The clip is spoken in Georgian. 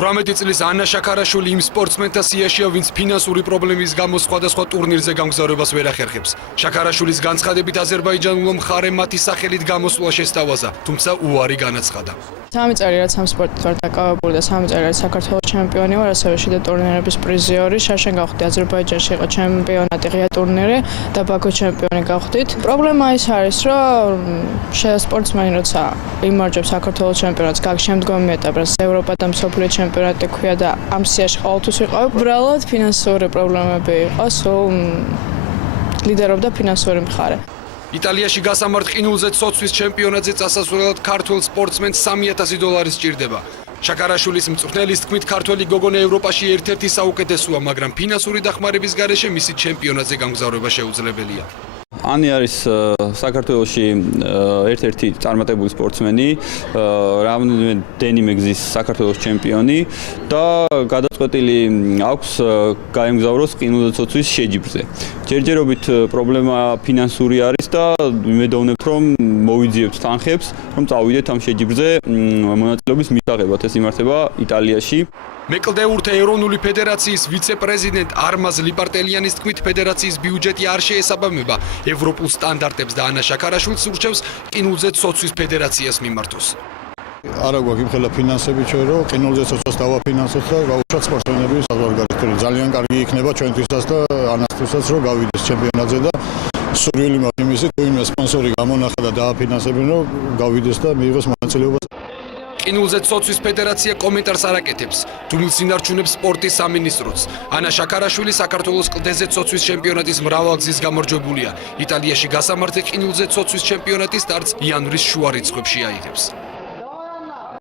18 წლის ანა შაქარაშვილი იმ სპორტსმენთა სიაშია, ვინც ფინანსური პრობლემის გამო სხვადასხვა ტურნირზე გამგზავრებას ვერ ახერხებს. შაქარაშვილის განცხადებით აზერბაიჯანულმა მხარემ მათი სახელით გამოსვლა შესთავაზა, თუმცა უარი განაცხადა. 3 წელი რაც ამ სპორტით ვარ დაკავებული და 3 წელი რაც საქართველოს ჩემპიონი ვარ, ასევე შიდა ტურნირების პრიზიორი. შაშენ გავხდი აზერბაიჯანში იყო ჩემპიონატი, ღია ტურნირი და ბაქოს ჩემპიონი გავხდით. პრობლემა ის არის, რომ სპორტსმენი როცა იმარჯვებს საქართველოს ჩემპიონატს, გაგ შემდგომი ეტაპს ევროპა და მსოფლიო ჩემპიონატი ქვია და ამ სიაში ყოველთვის ვიყავ. უბრალოდ ფინანსური პრობლემები იყო, სულ ლიდერობდა ფინანსური მხარე. იტალიაში გასამართ ყინულზე ცოცვის ჩემპიონატზე წასასვლელად ქართველ სპორტსმენს $3000 სჭირდება. შაქარაშვილის მწვრთნელის თქმით, ქართველი გოგონა ევროპაში ერთ-ერთი საუკეთესოა, მაგრამ ფინანსური დახმარების გარეშე მისი ჩემპიონატზე გამგზავრება შეუძლებელია. Ani არის საქართველოში ერთ-ერთი წარმატებული სპორტსმენი, რამდენიმე გზის საქართველოს ჩემპიონი და გადაწყვეტილი აქვს გაემგზავროს ყინულზე ცოცვის შეჯიბრზე. ჯერჯერობით პრობლემა ფინანსური არის და მედოვნებთ, რომ მოვიძიებთ თანხებს, რომ წავიდეთ ამ შეჯიბრზე მონაწილეობის მისაღებად. ეს იმართება იტალიაში. მეკლდეურთა ეროვნული ფედერაციის ვიცე-პრეზიდენტ არმაზ ლიპარტელიანის თქმით, ფედერაციის ბიუჯეტი არ შეესაბამება ევროპულ სტანდარტებს და ანა შაქარაშვილს ურჩევს ყინულზე ცოცვის ფედერაციას მიმართოს. არა გვაქვს იმხელა ფინანსები ჩვენ, რომ ყინულზე ცოცვას დავაფინანსოთ და გავუშვათ სპორტსმენები საზღვარგარეთული. ძალიან კარგი იქნება ჩვენთვისაც და ანასთვისაც, რომ გავიდეს ჩემპიონატზე და სურვილი მაქვს იმისი, თუ იმ სპონსორი გამონახა და დააფინანსებენ, რომ გავიდეს და მიიღოს მონაწილეობა. ყინულზე ცოცვის ფედერაცია კომენტარს არ აკეთებს. თუმცა ინარჩუნებს სპორტის სამინისტროც. ანა შაქარაშვილი საქართველოს კლდეზე ცოცვის ჩემპიონატის მრავალგზის გამარჯვებულია. იტალიაში გასამართი ყინულზე ცოცვის ჩემპიონატის სტარტს იანვრის შუა რიცხვებში აიღებს.